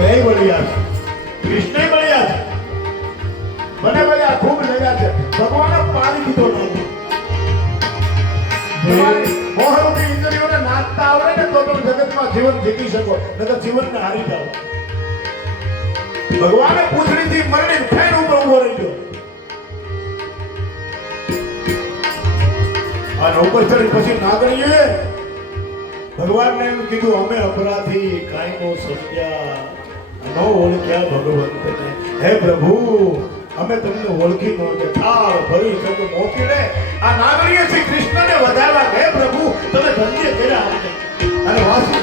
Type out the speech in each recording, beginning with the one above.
બે બળ્યા છે, કૃષ્ણ બળ્યા છે, મને બધા ખૂબ લડ્યા છે. ભગવાને પાડી દીધો નથી. મોહરૂપી ઇન્દ્રિયોને નાચતા આવડે ને તો તમે જગતમાં જીવન જીતી શકો, નકર જીવનને હારી જાઓ. ભગવાને પૂછડીથી મરણી ફેણ ઉપર ઉભો રહી ગયો અને ઉપર ચડી પછી નાગણીએ ભગવાનને એમ કીધું, અમે અપરાધી કાંઈનો સમજ્યા ન ઓળખ્યા ભગવંતને. હે પ્રભુ, અમે તમને ઓળખી ન કે થાળ ભરી શક મોકીને આ નાગણીએ શ્રી કૃષ્ણને વધારવા. હે પ્રભુ, તમે ધન્ય કર્યા અમને. અને વાસુ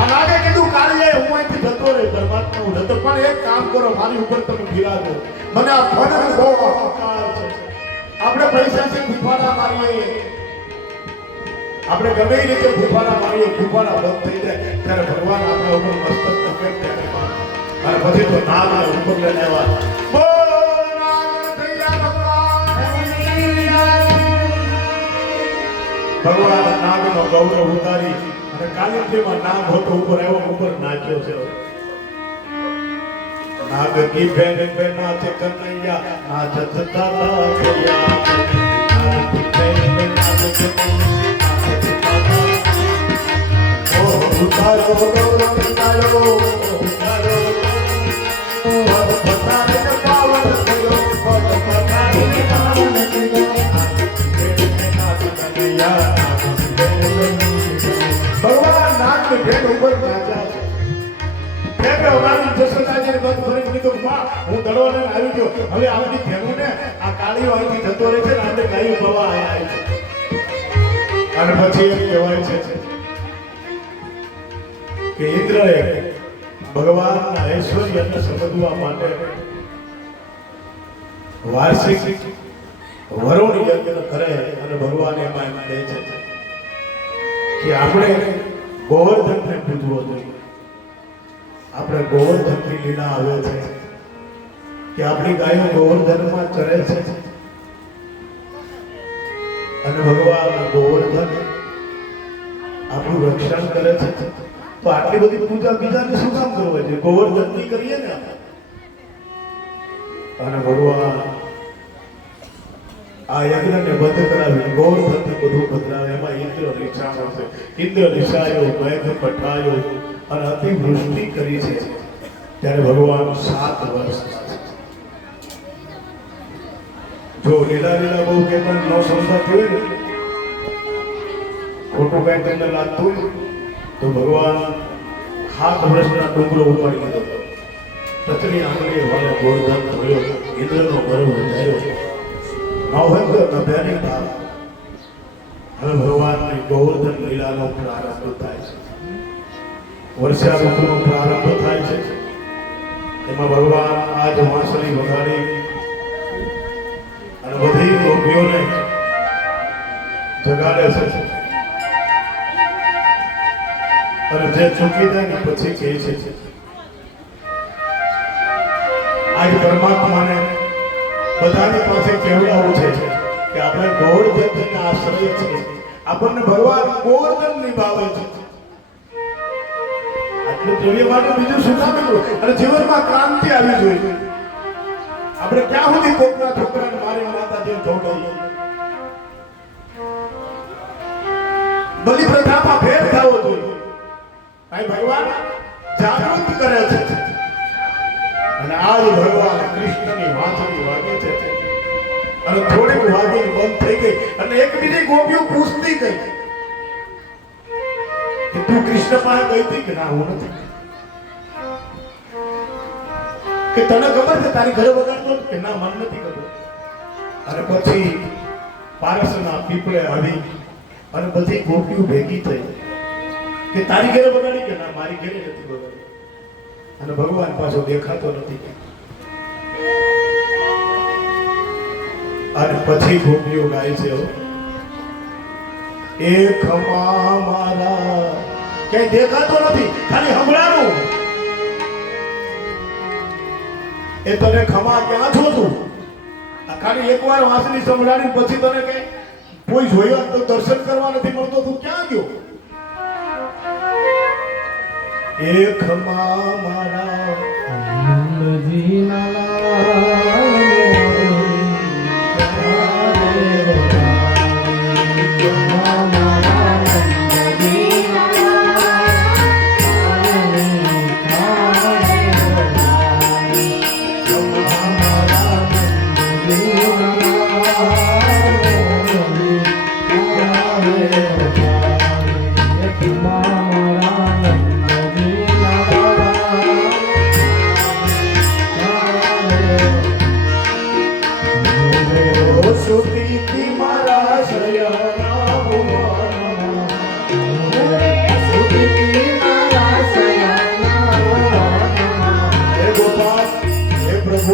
આ નાગે કીધું, કાળીએ હું અહીંથી જતો રહે, પરમાત્મા હું જતો, પણ એક કામ કરો, મારી ઉપર તમે બિરાજો. મને આ ફળનો બહુ અહંકાર છે. આપણે પૈસાથી ફૂફાડા મારીએ, આપણે ગમે એ રીતે ફૂફાડા મારીએ, ફૂફાડા બંધ થઈ જાય ત્યારે ભગવાન આપણા ઉપર મસ્તક નમે ત્યારે અને પછી તો નાગ ઉપર લઈને આવ્યા. ભગવાન નાગનો ગૌરવ ઉતારી અને કાલિંદીમાં નાગ હોતો ઉપર આવ્યો, ઉપર નાચ્યો છે. નાગ કી બેન બે નાચે કનૈયા, નાચ થતા થયા. નાગ કી બેન બે નાચે કનૈયા, ઓ ઉતારો ગૌરવ ઉતારો, ઉતારો પતારે ને પાવન થયો, પતારે ને પાવન થયો. ભગવાન નાગની ભેટ ઉપર નાચ્યા છે. ભેટ અમારી જસોદાજીને બંધ ભરી કીધું, માં હું દડોને આવી ગયો, હવે આવતી ભેગુને આ કાળીઓ અહીંથી જતો રહે છે ને આપણે ગાયું બવા આવ્યા છે. અને પછી એમ કહેવાય છે કે ઇન્દ્રએ ભગવાનના ઐશ્વર્યને સમજવા માટે વાર્ષિક વરુણ યજ્ઞ કરે અને ભગવાન એમાં એમ કહે છે કે આપણે ગોવર્ધનને પૂજવો જોઈએ. આપણે ગોવર્ધનની લીલા આવે છે કે આપણી ગાયો ગોવર્ધનમાં ચરે છે અને ભગવાન ગોવર્ધન આપણું રક્ષણ કરે છે. તો આટલી બધી પૂજા બીજાને શું કામ કરવા છે? ગોવર્ધનની કરીએ ને. અને ભગવાન આ યજ્ઞને બંધ કરાવી ગોવર્ધનથી બધું બદલાવે. એમાં ઇન્દ્ર રીછાણો છે, ઇન્દ્ર રીછાયો, મેઘ પઠાયો અને અતિવૃષ્ટિ કરી છે. ત્યારે ભગવાન 7 વર્ષના છે. જો લીલા લીલા બહુ કે પણ ન સમજાતી હોય ને, ખોટું કઈ તમને લાગતું હોય તો ભગવાન 7 વર્ષના ડુંગરો ઉપાડી લીધો. ટચની આંગળીએ વાળે ગોવર્ધન થયો, ઇન્દ્રનો ગર્વ વધાર્યો. હવે ભગવાનની ગોવર્ધન લીલાનો પ્રારંભ થાય છે. વર્ષા ઋતુનો પ્રારંભ થાય છે. એમાં ભગવાન આજ વાંસળી વગાડી અને બધી ગોપીઓને જગાડે છે. અને જે ચૂકી જાય ને પછી કહે છે આજ પરમાત્માને બધાની પાસે કેવડાવું છે કે આપણે ગોવર્ધનને આશ્રય છે. આપણને ભગવાન ગોવર્ધન નિભાવે છે. આટલું જોઈએ માટે બીજું શું કામ કરવું? અને જીવનમાં ક્રાંતિ આવી જોઈએ. આપણે ક્યાં સુધી કોકના છોકરાને મારી માતાજી જોડાઈએ? બલિ પ્રથામાં ફેર થવો જોઈએ. અહીં ભગવાન જાગૃત કરે છે. અને આજ ભગવાન કૃષ્ણની વાંસળી વાગે છે અને થોડીક વાગી બંધ થઈ ગઈ અને એક બીજી ગોપીઓ પૂછતી ગઈ કે તું કૃષ્ણ પાસે ગઈ હતી કે ના? હું નથી. કે તને ખબર છે તારી ઘરે વગાડતો કે ના? મને નથી ખબર. અને પછી પારસના પીપળે આવી અને બધી ગોપીઓ ભેગી થઈ કે તારી ઘરે વગાડી કે ના? મારી ઘરે નથી વગાડી. અને ભગવાન પાછો દેખાતો નથી. અને પછી ગોપીઓ ગાય છે, એ ખમા મારા. ક્યાંય દેખાતો નથી, ખાલી સંભળાવું. એ તને ખમા ક્યાં છો તું? આ ખાલી એકવાર વાંસળી સંભળાવી પછી તને કઈ કોઈ જોયો તો દર્શન કરવા નથી મળતો, તું ક્યાં ગયો? એ ખમા મારા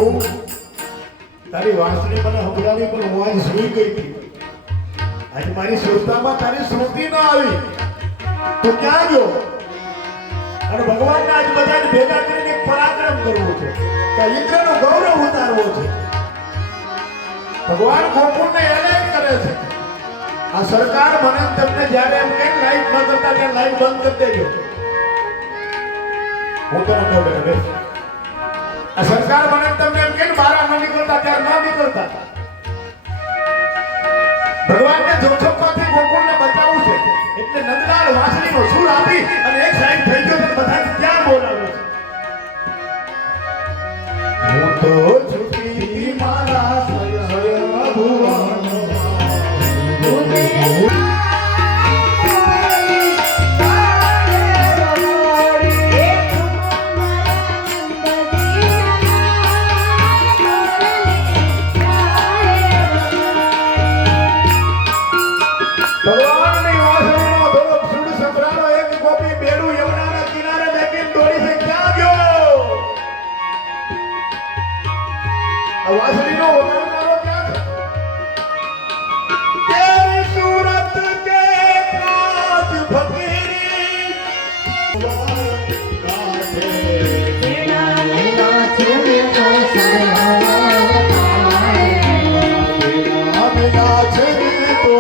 પ્રભુ તારી વાંસળી મને સંભળાવી પણ હું આજ સુઈ ગઈ હતી. આજે મારી શ્રોતામાં તારી શ્રુતિ ન આવી તો ક્યાં ગયો? અને ભગવાનને આજ બધાને ભેગા કરીને એક પરાક્રમ કરવો છે કે ઇન્દ્રનો ગૌરવ ઉતારવો છે. ભગવાન ગોકુળને એલાન કરે છે આ સરકાર મને તમને જ્યારે એમ કે લાઈટ ન કરતા ત્યારે લાઈટ બંધ કરી દેજો. હું તો ન કહું બેટા આ સરકાર મને તમને એમ કે બહાર ન નીકળતા ત્યારે ન નીકળતા. ભગવાનને જોખમમાંથી ગોકુળને બચાવવું છે એટલે નંદલાલ વાંસળીનો સૂર આપી અને એક સાઈડ થઈ ગયો તો બધાને ત્યાં બોલાવ્યો છે. હું તો છૂટી મારા સ્વયં ભુવન વાંસળીનો વગાડનારો ક્યાં છે? તેરી સુરત કે કાજ ફકીરી કાઢે તેના નાચે તો સરાવા નાચે તો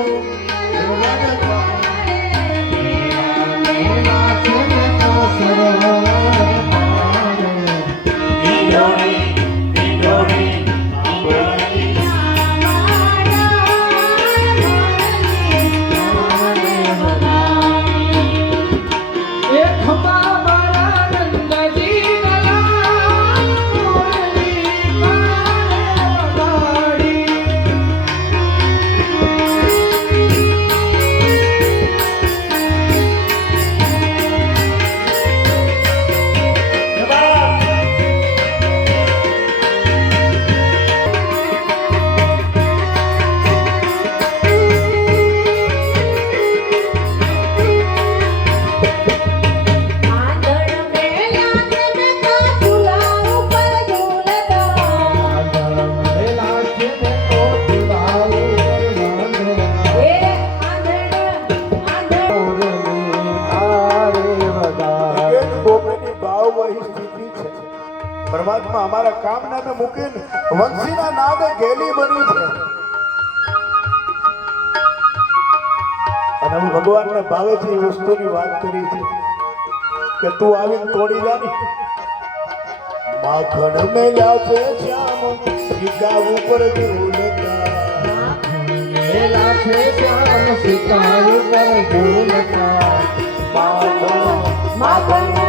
પરમાત્મા અમારા કામ નામે મૂકીને વંશીના નાદે ગેલી બની છે. અને હું ભગવાનને ભાવે છે એ વસ્તુની વાત કરી છે કે તું આવીને તોડી જાની. માખણ મેલા છે શ્યામ સીતા ઉપર ઝૂલતા મેલા છે શ્યામ સીતા ઉપર ઝૂલતા માખણ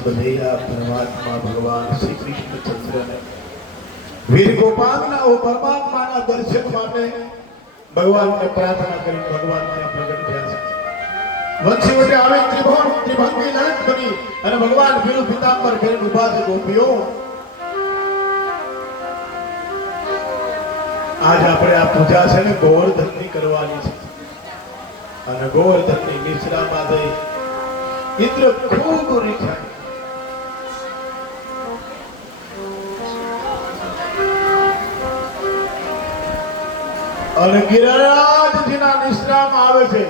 परमात्मा भगवान श्री कृष्ण चंद्र ने वीर गोपाल ना वो परमात्मा ना दर्शन माटे भगवान ने प्रार्थना करी भगवान ने प्रकट किया વંશી વડે આવે ત્રિભંગી લલિત બની અને ભગવાન પીળું પિતાંબર પહેરીને ઊભા છે ગોપીઓ. આજ આપણે આ પૂજા છે ને ગોવર્ધનની કરવાની છે અને ગોવર્ધનની નિશ્રામાં જઈ ઇન્દ્ર ખૂબ રીછાય અને ગિરિરાજજીના નિશ્રામાં આવે છે.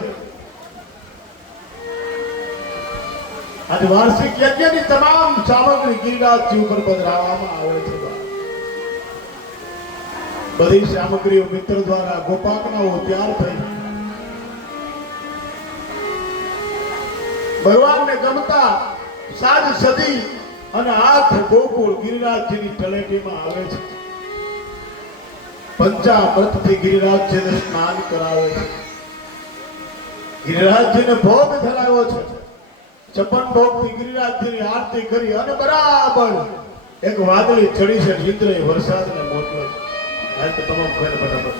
આજ વાર્ષિક યજ્ઞની તમામ સામગ્રી ગિરિરાજજી ઉપર પધરાવવામાં આવે છે. બધી સામગ્રીઓ મિત્ર દ્વારા ગોપાકનાઓ તૈયાર થઈ ભગવાનને ગમતા સાજ સદી અને હાથ ગોકુળ ગિરિરાજજીની તળેટીમાં આવે છે. પંચામૃતથી ગિરિરાજજીને સ્નાન કરાવે છે. ગિરિરાજજીને ભોગ ધરાવ્યો છે. 56 ભોગથી ગિરિરાજજીની આરતી કરી અને બરાબર એક વાદળી ચડી છે. ઇન્દ્રએ વરસાદને મોકલ્યો છે. આ તો તમામ ઘર બરાબર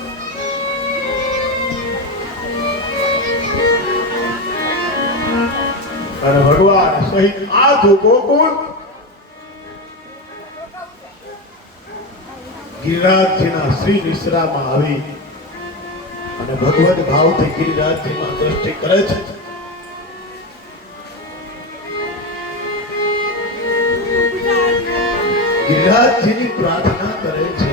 અને ભગવાન સહિત આખું ગોકુળ ગિરિરાજજીના શ્રી નિશ્રામાં આવી અને ભગવત ભાવથી ગિરિરાજજીમાં દ્રષ્ટિ કરે છે. ગિરિરાજજીની પ્રાર્થના કરે છે.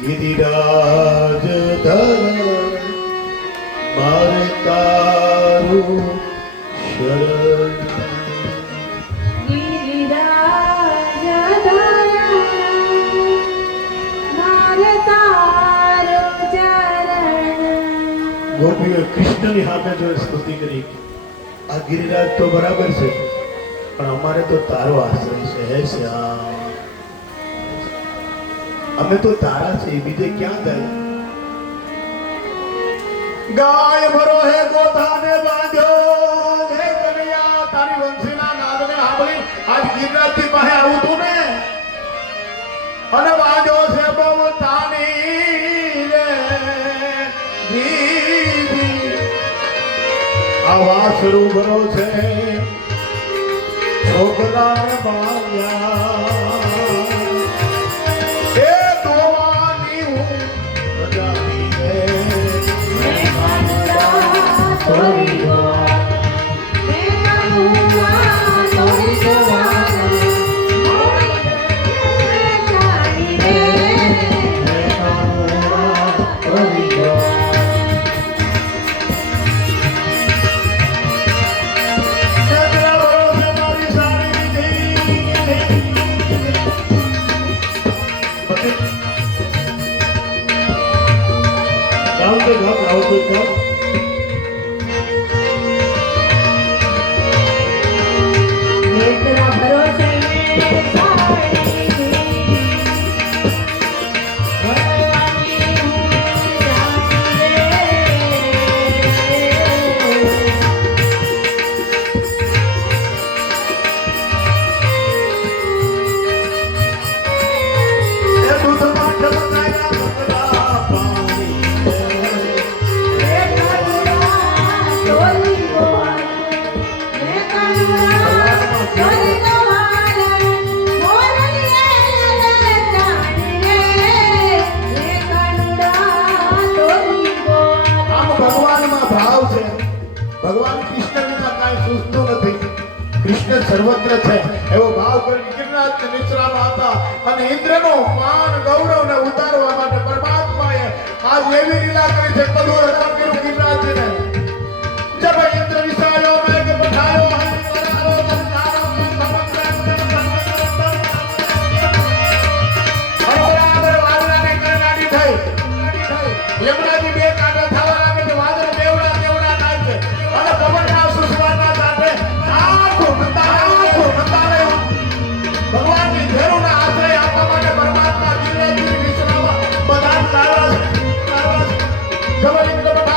ગિરિરાજ ધર મારે તારું શરણ. ગિરિરાજ ધર મારે તારું ચરણ. ગોપીઓ કૃષ્ણની સામે જો સ્તુતિ કરી આ ગિરિરાજ તો બરાબર છે પણ અમારે તો તારો આશ્રય છે. હે શ્યામ અમે તો તારા છે બીજે ક્યાં જાય. ગાય ભરો હે ગોધાને બાંધ્યો હે કનૈયા તારી વંશીના નાદને સાંભળી આજ ગિરિરાજજી પાસે આવું તું ને અને બાંધ્યો છે બહુ તાની રે દીદી આ વાસરું ભરો છે છોકરાને બાંધ્યા કૃષ્ણ સર્વત્ર છે એવો ભાવ કરી ગિરિરાજ નિશ્રામાં હતા અને ઇન્દ્રનો માન ગૌરવ ને ઉતારવા માટે પરમાત્માએ આ એવી લીલા કરી છે. કદું રચન કર્યું ગિરિરાજને. જબ ઇન્દ્ર વિસાયો મેઘ પઠાયો યમુનાજી બે કાંઠા થવા લાગે છે. વાદળ દેવડા દેવડા નાચે અને પવનના સુસવારના સાથે ભગવાનની ધેરુના આશ્રય આપવા માટે પરમાત્મા ગિરિરાજની વિશ્રામમાં બધા લાવ્યા છે.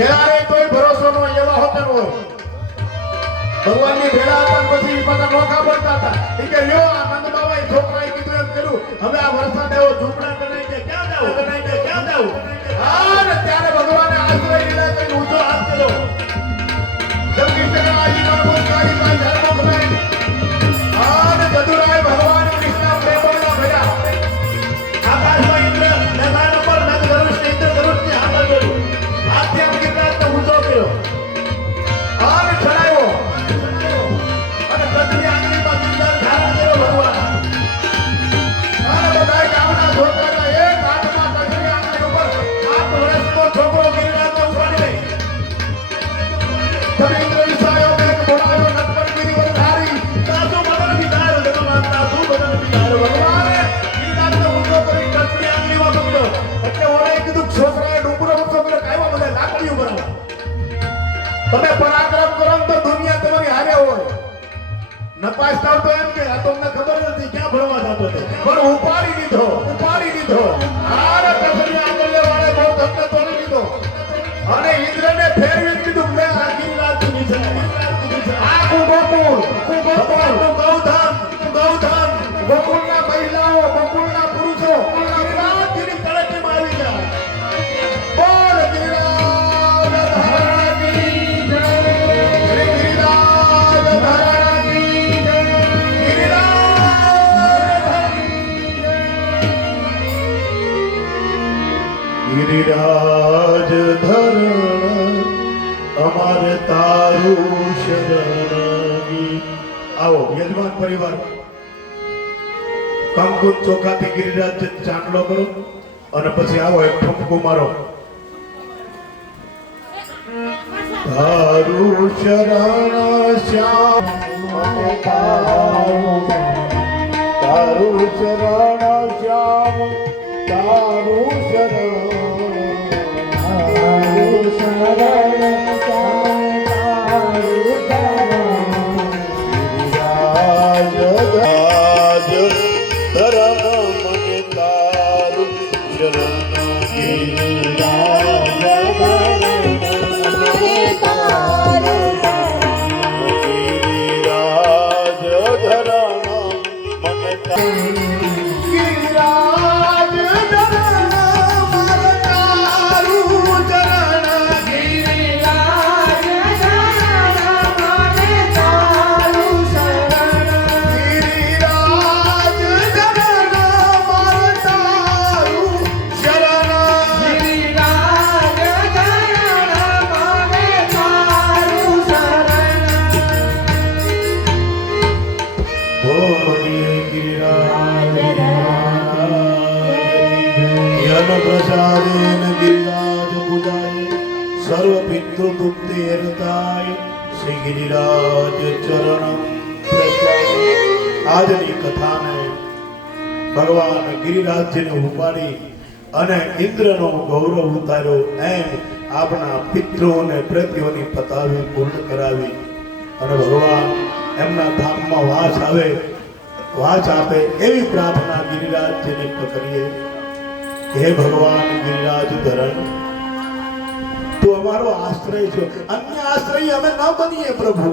ભેળા રે તોય ભરોસો નો એવા હોતા હોય ભગવાનની ભેળા હતા ને પછી પાછા નોખા પડતા હતા ઈ કે લ્યો આનંદ બાબાએ છોકરાએ કીધું એમ કર્યું હવે આ વરસાદ એવો ઝૂંપડા બનાવી દે ક્યાં જાવ હા ને ત્યારે ભગવાને આશ્રય લીધા કરીને ઊંચો હાથ કર્યો જગદીશ ચક્રાજી માં કાળી માં ધર્મ બનાવી હા ને જદુરાય ભગવાન કૃષ્ણ પ્રેમના ભર્યા આકાશમાં ઇન્દ્ર નગાન પર નગ ધનુષ ઇન્દ્ર ધનુષની હાથમાં જોડ્યું હાથથી આમ ગિરનારને ઊંચો કર્યો હા ને ચડાવ્યો અને કદની આંગળીમાં ગિરનાર ધારણ કર્યો ભગવાન અને બધા ગામના છોકરાના એક હાથમાં કદની આંગળી ઉપર 7 વર્ષનો છોકરો ગિરનારને ઉપાડી લઈ તમે ઇન્દ્ર વિસાયો મેઘ બોલાયો નટપટ ગિરિવર ધારી તાસુ બદન વિધાર જગમાન તાસુ બદન વિધાર ભગવાને ગિરનારને ઊંચો કરી કદની આંગળીમાં પકડ્યો એટલે ઓલે કીધું છોકરાએ ડુંગરો ઊંચો કર્યો કાયવા બધા લાકડીઓ બનાવો તમે પરાક્રમ કરો તો દુનિયા તમારી હારે હોય નપાસ થાવ તો એમ કે આ તો અમને ખબર નથી ક્યાં ભણવા જતો હતો પણ ઉપાડી દીધો આરે કસરી આંગળીએ વાળે બહુ ધક્કો તોડી દીધો અને ઇન્દ્રને ફેરવી દીધું મેં આ ગિરિરાજની નીચે આ ગોકુળ ગૌધન ગોકુળના મહિલાઓ ગોકુળના પુરુષો ગિરિરાજની તળેટીમાં આવી ગયા બોલ ગિરિરાજ ધરણી જય શ્રી ગિરિરાજ ધરણી જય ગિરિરાજ ધરણ અમારે તારું શરણગી આવો યજમાન પરિવાર કંકુ ચોખાથી ગિરિરાજ ચાંદલો કરો અને પછી આવો એક ઠપકો મારો તારું શરણ શ્યામ તારું શરણ શ્યામ તારું શરણ પ્રસાદેન ગિરિરાજ પૂજાય સર્વ પિતૃ પુત્તિ હરતાય શ્રી ગિરિરાજ ચરણમ પ્રચાય આજની કથાને ભગવાન ગિરિરાજજીને ઉપાડી અને ઇન્દ્રનો ગૌરવ ઉતાર્યો એમ આપણા પિતૃઓને પ્રત્યોની પતાવી પૂર્ણ કરાવી અને ભગવાન એમના ધામમાં વાસ આપે એવી પ્રાર્થના ગિરિરાજજીને કરીએ હે ભગવાન ગિરિરાજ ધરણ તું અમારો આશ્રય છે અન્ય આશ્રય અમે ન બનીએ પ્રભુ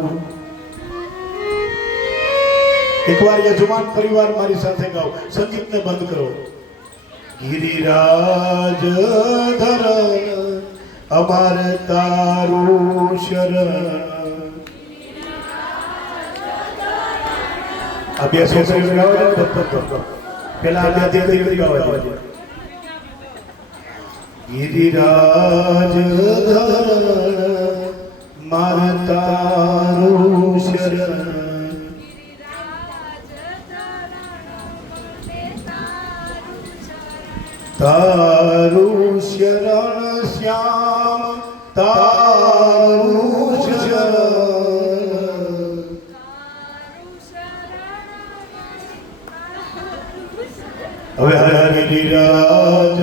એકવાર યજમાન પરિવાર મારી સાથે ગાઓ સંગીતને બંધ કરો ગિરિરાજ ધરણ અમારે તારું શરણ અભ્યાસ પેલા ગાવા ગિરિરાજ ધરણ મારે તારું શરણ તારું શરણ શ્યામ તારું શરણ હવે ગિરિરાજ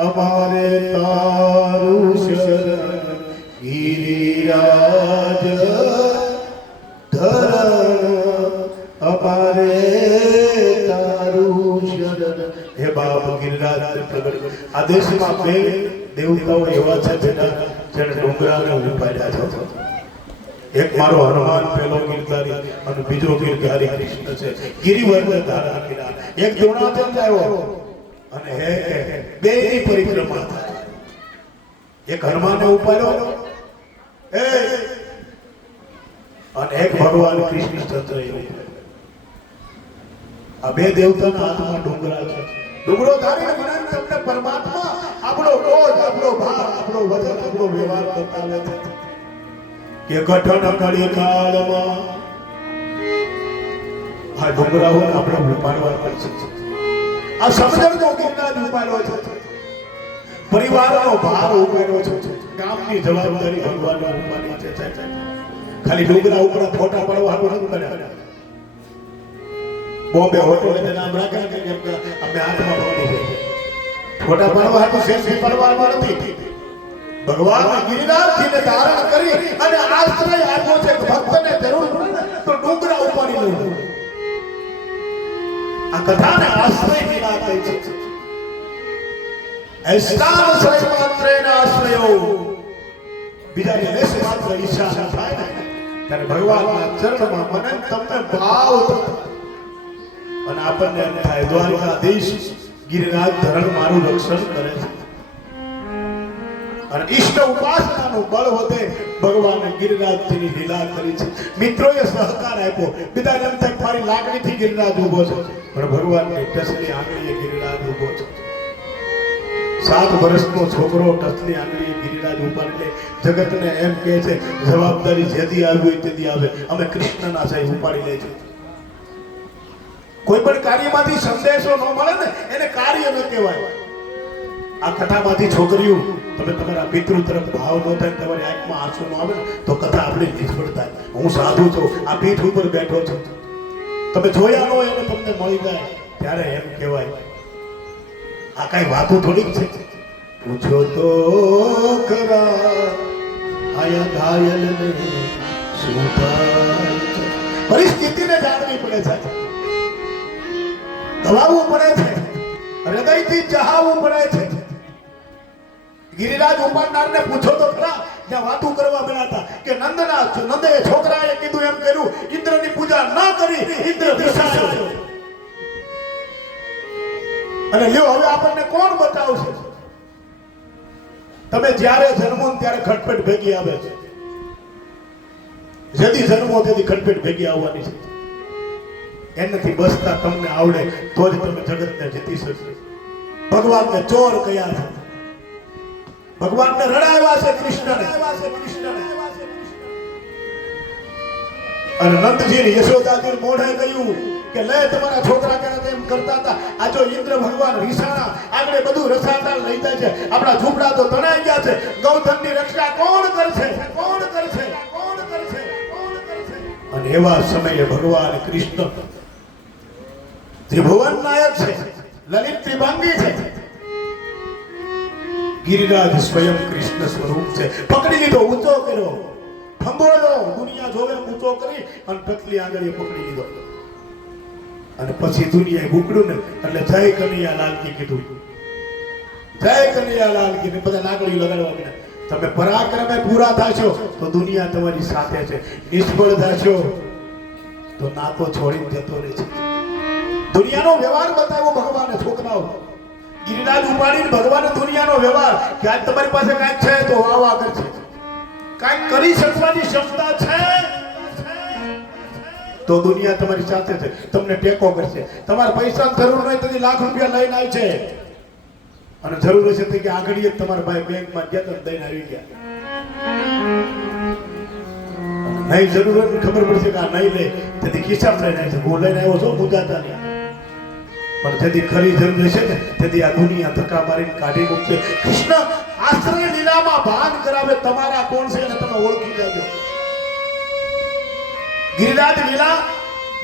અમારે તારું શરણ ગિરિરાજ ધરણ અમારે તારું શરણ હે બાપ ગિરિરાજ પ્રગટ આ દેશમાં બે દેવતાઓ એવા છે જેના જેને ડુંગરાને ઉપાડ્યા છે. એક મારો હનુમાન પેલો ગિરધારી અને બીજો ગિરધારી કૃષ્ણ છે. ગિરિવર્ને ધારણ કર્યા. એક દ્રોણાચંદ આવ્યો અને હે બેની પરિક્રમા થાય. એક હનુમાનને ઉપાડ્યો એ અને એક ભગવાન કૃષ્ણચંદ્ર એવું. આ બે દેવતાના હાથમાં ડુંગરા છે. ડુંગરો ધારીને મને તમને પરમાત્મા આપણો રોજ આપણો ભાર આપણો વજન આપણો વ્યવહાર બતાવે છે કે કઠણ કળી કાળમાં આ ડુંગરાઓને આપણે ઉપાડવા પડશે. આ સમજણનો ગિરનાર ઉપાડ્યો છે. પરિવારનો ભાર ઉપાડ્યો છે. ગામની જવાબદારી ભગવાનને ઉપાડી છે. ખાલી ડુંગરા ઉપર ફોટા પાડવા હારું નથી કર્યા. બોમ્બે હોટલ એને નામ રાખ્યા કે કેમ કે અમે હાથમાં પકડી છે. ફોટા પાડવા હારું સેલ્ફી પાડવામાં નથી. ભગવાન ગિરિરાજજીને ધારણ કરી અને આશ્રય આપ્યો છે. ભક્તને જરૂર પડે તો ડુંગરા ઉપાડી લેવું. આ કથાને આશ્રય વિના કહે છે. એસ્તાન સય માત્રેન આશ્રયો. બીજાને લેશ માત્ર ઈચ્છા થાય ને ત્યારે ભગવાનના ચરણમાં મને તમને ભાવ થાય અને આપણને એમ થાય દ્વારકાધીશ ગિરિરાજ ધરણ મારું રક્ષણ કરે છે. અને ઈષ્ટ ઉપાસનાનું બળ વધે. ભગવાને ગિરિરાજજીની લીલા કરી છે. મિત્રોએ સહકાર આપ્યો. બધાને એમ થાય મારી લાકડીથી ગિરિરાજ ઊભો છે પણ ભગવાનની ટસલી આંગળીએ ગિરિરાજ ઊભો છે. 7 વર્ષનો છોકરો ટસલી આંગળીએ ગિરિરાજ ઉપાડી લે. જગતને એમ કહે છે જવાબદારી જેથી આવી હોય તેથી આવે. અમે કૃષ્ણના સાહેબ ઉપાડી લે છે. કોઈ પણ કાર્યમાંથી સંદેશો ન મળે ને એને કાર્ય ન કહેવાય. આ કથામાંથી છોકરીઓ તમે તમારા પિતૃ તરફ ભાવ ન થાય, તમારી આંખમાં આંસુ ન આવે તો કથા આપણી નિષ્ફળ થાય. હું સાધુ છું, આ પીઠ ઉપર બેઠો છું, તમે જોયા ન હોય અને તમને મળી જાય ત્યારે એમ કહેવાય આ કઈ વાતો થોડીક છે. પૂછો તો ખરા આયા ઘાયલ ને શું થાય છે. પરિસ્થિતિને જાણવી પડે છે, દબાવવું પડે છે, હૃદયથી ચાહવું પડે છે. ગિરિરાજ ઉપાડનારને પૂછો તો ખરા, જ્યાં વાતું કરવા બેઠા કે નંદે છોકરાએ કીધું એમ કર્યું, ઇન્દ્રની પૂજા ન કરી, ઇન્દ્ર વિસાયો. અને લ્યો હવે આપણને કોણ બતાવશે? તમે જ્યારે જન્મો ત્યારે ખટપટ ભેગી આવે છે. જેથી જન્મો તેથી ખટપટ ભેગી આવવાની છે. એનાથી બસતા તમને આવડે તો જ તમે જગતને જીતી શકશો. ભગવાનને ચોર કયા છે, ભગવાનને રડાવ્યા છે કૃષ્ણને. અને નંદજી યશોદાજી મોઢે કહ્યું કે લે તમારા છોકરા કરે એમ કરતા હતા, આ જો ઇન્દ્ર ભગવાન રીસાણા આગળ બધું રસાતા લઈ જાય છે, આપણા ઝૂંપડા તો તણાઈ ગયા છે, ગૌધનની રક્ષા કોણ કરશે, કોણ કરશે, કોણ કરશે, કોણ કરશે? અને એવા સમયે ભગવાન કૃષ્ણ ત્રિભુવન નાયક છે, લલિત ત્રિભંગી છે, ગિરિરાજ સ્વયં કૃષ્ણ સ્વરૂપ છે. પકડી લીધો, ઊંચો કર્યો, ફંગોળ્યો, દુનિયા જોવે ઊંચો કરી અને ટકલી આંગળીએ પકડી લીધો. અને પછી દુનિયાએ બુકડ્યું ને એટલે જય કનૈયાલાલ કી કીધું, જય કનૈયાલાલ કી. બધા લાકડી લગાડવા મને. તમે પરાક્રમે પૂરા થાશો તો દુનિયા તમારી સાથે છે, નિષ્ફળ થાશો તો નાતો છોડીને જતો રહે છે. દુનિયાનો વ્યવહાર બતાવ્યો ભગવાને છોકરાઓ. ગિરિરાજ ઉપાડીને ભગવાને દુનિયાનો વ્યવહાર કે આજ તમારી પાસે કાંઈક છે તો આવા કરશે, કાંઈક કરી શકવાની ક્ષમતા છે તો દુનિયા તમારી સાથે છે, તમને ટેકો કરશે. તમારે પૈસાની જરૂર નહીં તો લાખ રૂપિયા લઈને આવી છે, અને જરૂર હશે તો કે આગળ જ તમારા ભાઈ બેંકમાં ગયા તો દઈને આવી ગયા. નહીં જરૂર હોય ખબર પડશે કે આ નહીં લે તેથી ખિસ્સામાં લઈને આવી છે. હું લઈને આવ્યો છું પૂજાતા નહીં, પણ જેથી ખરી જરૂર હશે ને તેથી આ દુનિયા ધક્કા મારીને કાઢી મૂકશે. કૃષ્ણ આશ્રય લીલામાં ભાન કરાવે તમારા કોણ છે અને તમે ઓળખી લેજો. ગિરિરાજ લીલા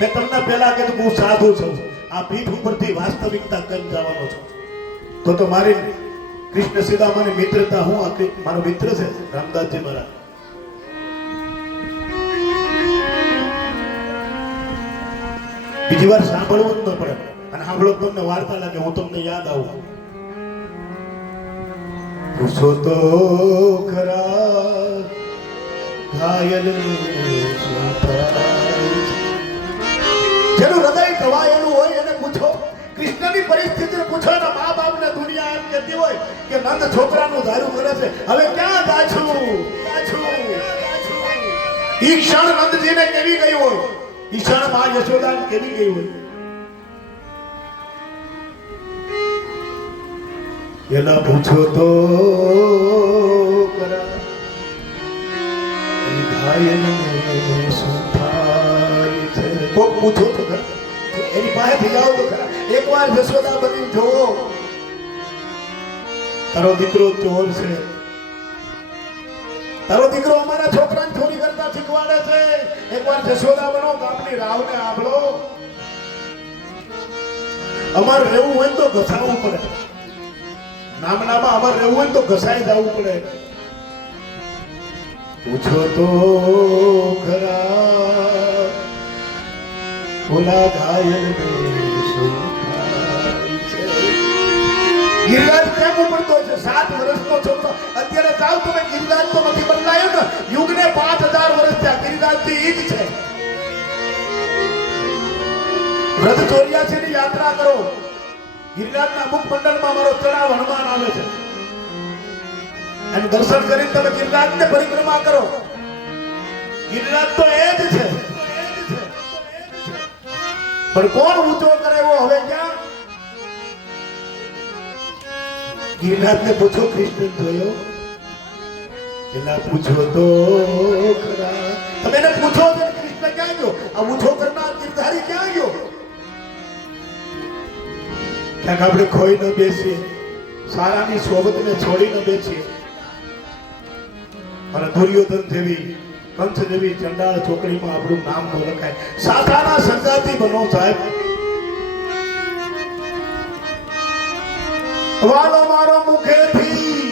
મેં તમને પહેલા કીધું હું સાધુ છું, આ પીઠ ઉપરથી વાસ્તવિકતા કરી જવાનો છું. તો મારી કૃષ્ણ સીધામાની મિત્રતા, હું મારો મિત્ર છે રામદાસજી મહારાજ. બીજી વાર સાંભળવું જ ન પડે, અને સાંભળો તમને વાર્તા લાગે, હું તમને યાદ આવું. પૂછો તો ખરા ઘાયલને શું થાય છે? જેનું હૃદય ઘવાયેલું હોય એને પૂછો. કૃષ્ણની પરિસ્થિતિને પૂછો. એના મા બાપને દુનિયા એમ કહેતી હોય કે નંદ છોકરાનું ધાર્યું કરે છે, હવે ક્યાં ગાછું. ઈ ક્ષણ નંદજીને કેવી ગઈ હોય, ઈ ક્ષણ માં યશોદાને કેવી ગઈ હોય. એલા પૂછો તો ખરા ઈ ઘાયલને શું થાય છે? કોક પૂછો તો ખરા, એની પાસેથી જાઓ તો ખરા. એકવાર યશોદા બની જોવો. તારો દીકરો ચોર છે, તારો દીકરો અમારા છોકરાને ચોરી કરતા શીખવાડે છે. એકવાર યશોદા બનો, ગામની રાવને આંભળો. અમારે રહેવું હોય તો ઘસાવવું પડે. નામનામાં અમારે રહેવું હોય તો ઘસાઈ જવું પડે. પૂછો તો ખરા ઓલા ઘાયલને શું થાય છે? ગિરિરાજ કેમ ઉપડતો છે? 7 વર્ષનો છોકરો. અત્યારે જાવ તમે, ગિરિરાજ તો નથી બદલાયો ને. યુગને 5000 વર્ષ થયા. ગિરિરાજ થી ઈ જ છે. વ્રત 84 ની યાત્રા કરો. ગિરિરાજના મુખ મંડળમાં મારો ચડાવ હનુમાન આવે છે. અને દર્શન કરીને તમે ગિરિરાજને પરિક્રમા કરો. ગિરિરાજ તો એ જ છે. પણ કોણ ઊંચો કરે એવો હવે ક્યાં? ગિરિરાજને પૂછો, કૃષ્ણ જોયો? એના પૂછો તો ખરા. તમે એને પૂછો કે કૃષ્ણ ક્યાં ગયો? આ ઊંચો કરનાર ગિરધારી ક્યાં ગયો? ક્યાંક આપણે ખોઈ ન બેસીએ, સારાની સોબતને છોડી ન બેસીએ અને દુર્યોધન જેવી, કંસ જેવી ચંડાળ ચોકડીમાં આપણું નામ ન લખાય. સાધાના સંગાતી બનો સાહેબ. વાલો મારો મુખેથી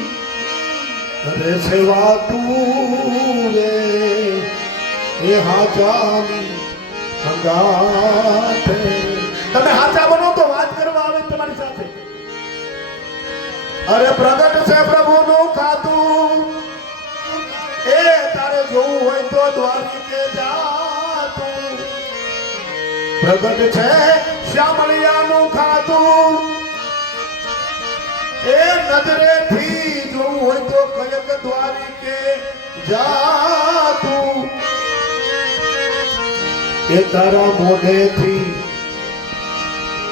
કરે છે વાતું રે એ હાચાની સંગાતે. તમે હાચા બનો તો વાત કરવા આવે તમારી સાથે. અરે પ્રગટ છે પ્રભુનું ખાતું, એ તારે જોવું હોય તો દ્વારિકે જા તું. પ્રગટ છે શ્યામળિયાનું ખાતું, એ નજરેથી જોવું હોય તો કયક દ્વારિકે જા તું. એ તારા મોઢેથી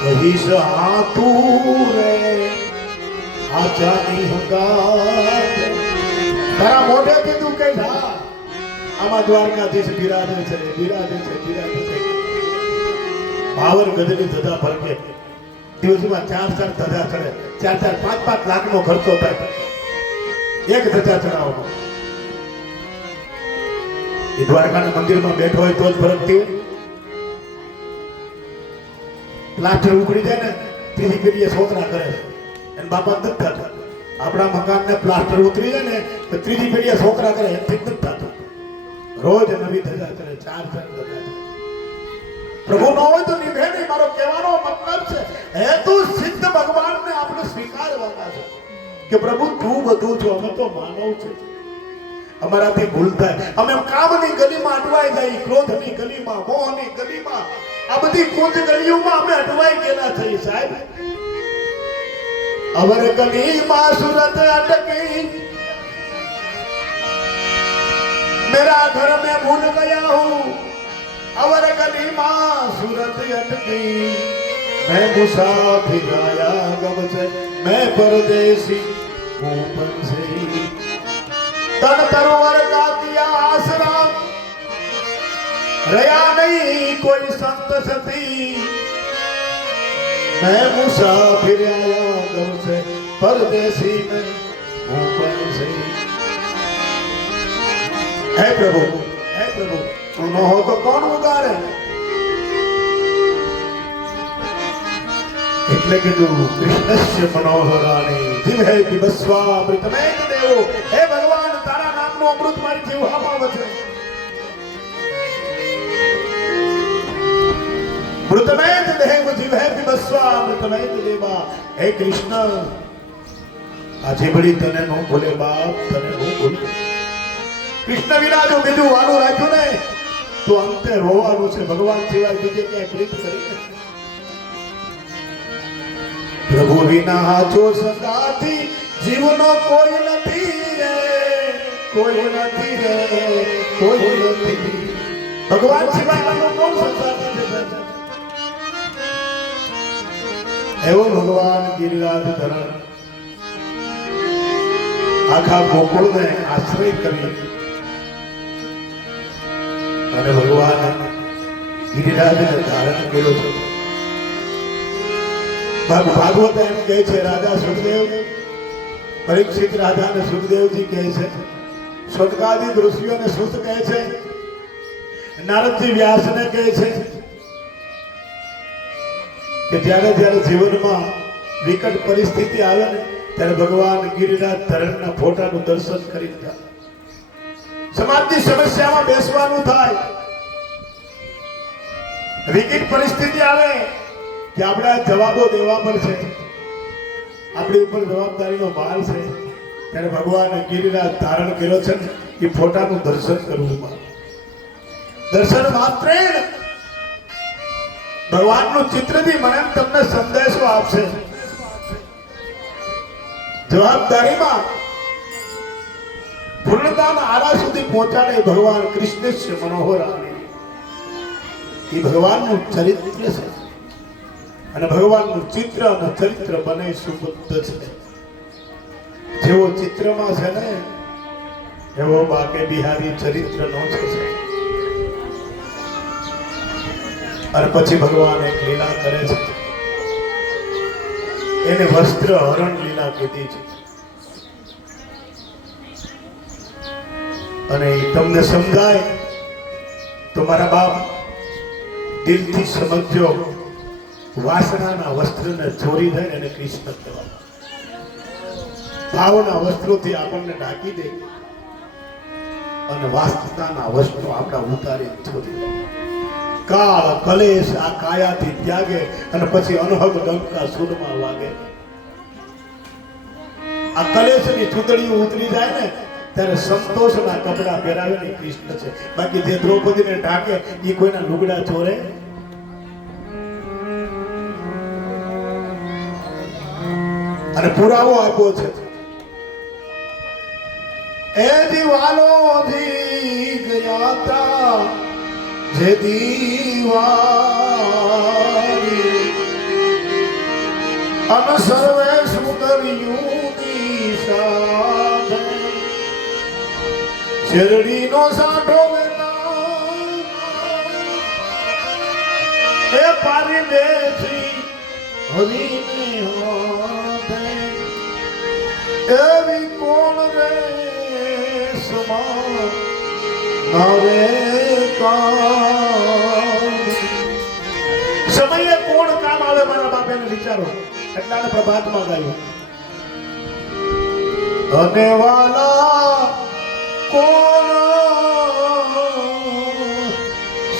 કહીશ હા તું રે આચાની હંગાત. તારા મોઢે કીધું કે હા આમાં દ્વારકાધીશ બિરાજે છે, બિરાજે છે, બિરાજે છે. ભાવર ગજની ધજા ફરકે. દિવસમાં 4-4 ધજા ચડે. 4-4, 5-5 લાખનો ખર્ચો થાય એક ધજા ચડાવવાનો. એ દ્વારકાના મંદિરમાં બેઠો હોય તો જ ફરકતી હોય. પ્લાસ્ટર ઉખડી જાય ને ત્રીજી પેઢીએ છોકરા કરે છે. એને બાપા નથી થતું. આપણા મકાનને પ્લાસ્ટર ઉતરી જાય ને તો ત્રીજી પેઢીએ છોકરા કરે, એમથી નથી થતું. રોજ નવી ધજા ચડે. 4-4 ધજા. પ્રભુ ન હોય તો નિભે નહીં. મારો કહેવાનો મતલબ છે હેતુ સિદ્ધ ભગવાનને આપણે સ્વીકારવાના છે કે પ્રભુ તું બધું છો, અમે તો માનવ છે, અમારાથી ભૂલ થાય. અમે કામની ગલીમાં અટવાઈ જાય, ક્રોધની ગલીમાં, મોહની ગલીમાં, આ બધી કુંજ ગલીઓમાં અમે અટવાઈ ગયેલા છીએ સાહેબ. અવર ગલીમાં સુરત અટકી, मेरा घर में भूल गया हूँ. अवर गलीમાં सूरत अटकी, मैं मुसाफिर आया गम से, मैं परदेसी हूँ पंछी. तन तरवर का किया आसरा, रया नहीं कोई संत सती. मैं मुसाफिर आया गम से, परदेसी में हूँ पंछी. हे प्रभु, हे प्रभु, तू न हो तो कौन उगारे? એટલે કીધું કૃષ્ણસ્ય મનોહરાણી જીવે પીબસ્વામૃતમેવ દેવો. હે ભગવાન, તારા નામનો અમૃત મારી જીવહામાં વચે. મૃતમેવ દેવ જીવે પીબસ્વામૃતમેવ દેવા. હે કૃષ્ણ, આ જીભડી તને નો ભૂલે બાપ, તને નો ભૂલે. કૃષ્ણ વિના જો બીજું વાનું રાખ્યું ને તો અંતે રોવાનું છે. ભગવાન સિવાય બીજે ક્યાંય પ્રીત કરી. પ્રભુ વિના હાચો સંગાથી જીવનો કોઈ નથી રે, કોઈ નથી રે, કોઈ નથી. ભગવાન સિવાય આનો કોણ સંસાર નથી. એવો ભગવાન ગિરિરાજ ધરણ આખા ગોકુળને આશ્રય કરી અને ભગવાન ગિરિરાજને ધારણ કર્યો છે. ભાગવત એમ કહે છે, રાજા સુખદેવ, પરીક્ષિત રાજાને સુખદેવજી કહે છે, સ્વર્ગાદિક ઋષિઓને સુત કહે છે, નારદજી વ્યાસને કહે છે કે જ્યારે જ્યારે જીવનમાં વિકટ પરિસ્થિતિ આવે ને ત્યારે ભગવાન ગિરિરાજ ધરણના ફોટાનું દર્શન કરી જાય. સમાજની સમસ્યામાં બેસવાનું થાય, વિકટ પરિસ્થિતિ આવે કે આપણે જવાબો દેવા પડશે, આપણી ઉપર જવાબદારીનો ભાર છે, ત્યારે ભગવાન ગિરિરાજ ધારણ કર્યો છે ને એ ફોટાનું દર્શન કરવું. દર્શન માત્ર ભગવાનનું ચિત્રથી મને તમને સંદેશો આપશે. જવાબદારીમાં પૂર્ણતાના આરા સુધી પહોંચાડે ભગવાન કૃષ્ણ છે મનોહર. એ ભગવાનનું ચરિત્ર છે અને ભગવાનનું ચિત્ર અને ચરિત્ર બને સુબદ્ધ છે. જેવો ચિત્રમાં છે ને એવો બાકે બિહારી ચરિત્ર નો છે. અને પછી ભગવાન એક લીલા કરે છે, એને વસ્ત્ર હરણ લીલા કીધી છે. અને તમને સમજાય તો મારા બાપ દિલથી સમજજો, વાસનાના વસ્ત્રને ચોરી જાય અને કૃષ્ણ કહેવાય. ભાવના વસ્ત્રોથી આપણને ઢાંકી દે અને વાસ્તવના વસ્ત્રો આપણા ઉતારી છોડી દે. કાળ કલેશ આ કાયાથી ત્યાગે અને પછી અનહદ ડંકા સુરમાં વાગે. આ કલેશની ચૂંટણીઓ ઉતરી જાય ને ત્યારે સંતોષના કપડા પહેરાવે ને કૃષ્ણ છે. બાકી જે દ્રૌપદીને ઢાકે એ કોઈના લુગડા ચોરે. અને પુરાવો આપ્યો છે, એ દિવાલો જી ગયા તા જે દીવારી અન સર્વે સુંદરિયું દી સાથે શેરડીનો સાંઠો એ પારી બેઠી હરીને હાથે એવી કોણ રે સમા નરે સમયે કોણ કામ આવે મારા બાપે ને વિચારો. એટલા પ્રભાતમાં ગાયું, અને વાલા કોણ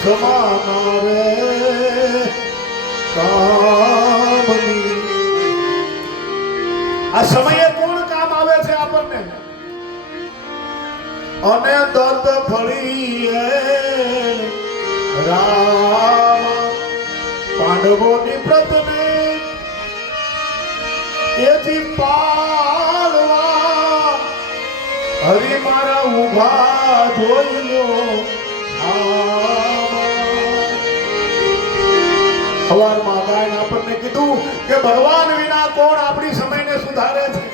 સમાના રે કામની. આ સમયે કોણ કામ આવે છે આપણને. અને દત્ત ફળી રામ પાંડવોની પ્રતને એથી પાળવા હરી મારા ઉભા જોઈ લો. સવારમાં ગાયન આપણને કીધું કે ભગવાન વિના કોણ આપણી સમયને સુધારે છે.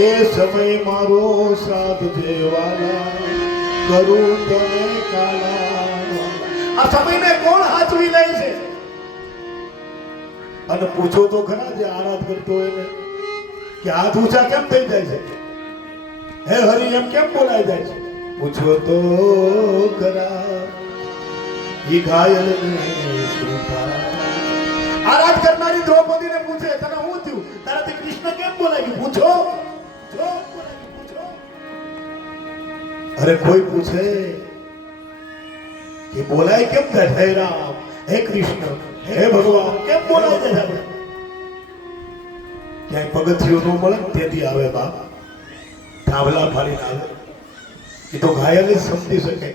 એ સમય મારો સાથ જેવાલા કરું તને કાલા. આ સમયને કોણ હાચવી લે છે. અને પૂછો તો ખરા જે આરાધ કરતો હોય કે હાથ ઊંચા કેમ થઈ જાય છે, હે હરી એમ કેમ બોલાઈ જાય છે. પૂછો તો ખરા ઈ ઘાયલ આરાધ કરનારી દ્રૌપદીને પૂછે તને શું થયું, તારાથી કૃષ્ણ કેમ બોલાઈ ગયું. પૂછો. અરે કોઈ પૂછે કે બોલાય કેમ થાય, હે રામ, હે કૃષ્ણ, હે ભગવાન કેમ બોલાય જાય. ક્યાંય પગથિયું ન મળે ને તેથી આવે બાપ, ધાવલા ફાડીને આવે. એ તો ઘાયલ જ સમજી શકે.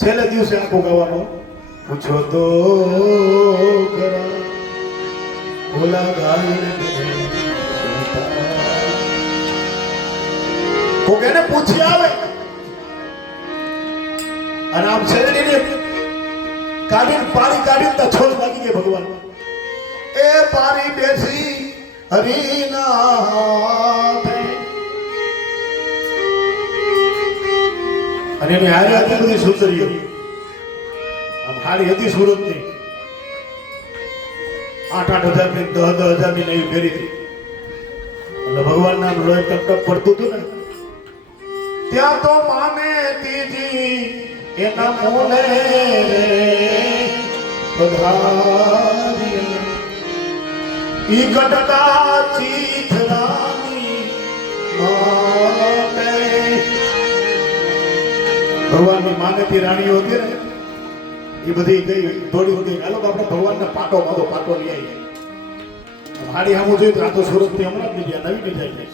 છેલ્લે દિવસે આખું ગાવાનું, પૂછો તો ખરા ભોલા ઘાયલ કોક એને પૂછી આવે અને આમ શેરડીને કાઢીને પારી કાઢીને તો છોડ લાગી ગઈ ભગવાન. એ પારી બેસી હરીના હાથે અને એની હારે હતી બધી સુંદરીઓ. આમ હારી હતી સુરતની, 8,000 ની 10,000 ની નવી ફેરી હતી. એટલે ભગવાન નામ લોહી ટપ ટપ પડતું હતું ને ત્યાં તો માને તીજી એના મોને પધારી ઈ કટકા ચીથરાની માને. ભગવાનની માનેતી રાણીઓ હતી ને એ બધી ગઈ દોડી દોડી, હાલો આપણે ભગવાનને પાટો માગો, પાટો લઈ આવીએ. હાડી સામું જોયું તો આ તો સુરતથી હમણાં જ લીધી, નવી ડિઝાઇન છે.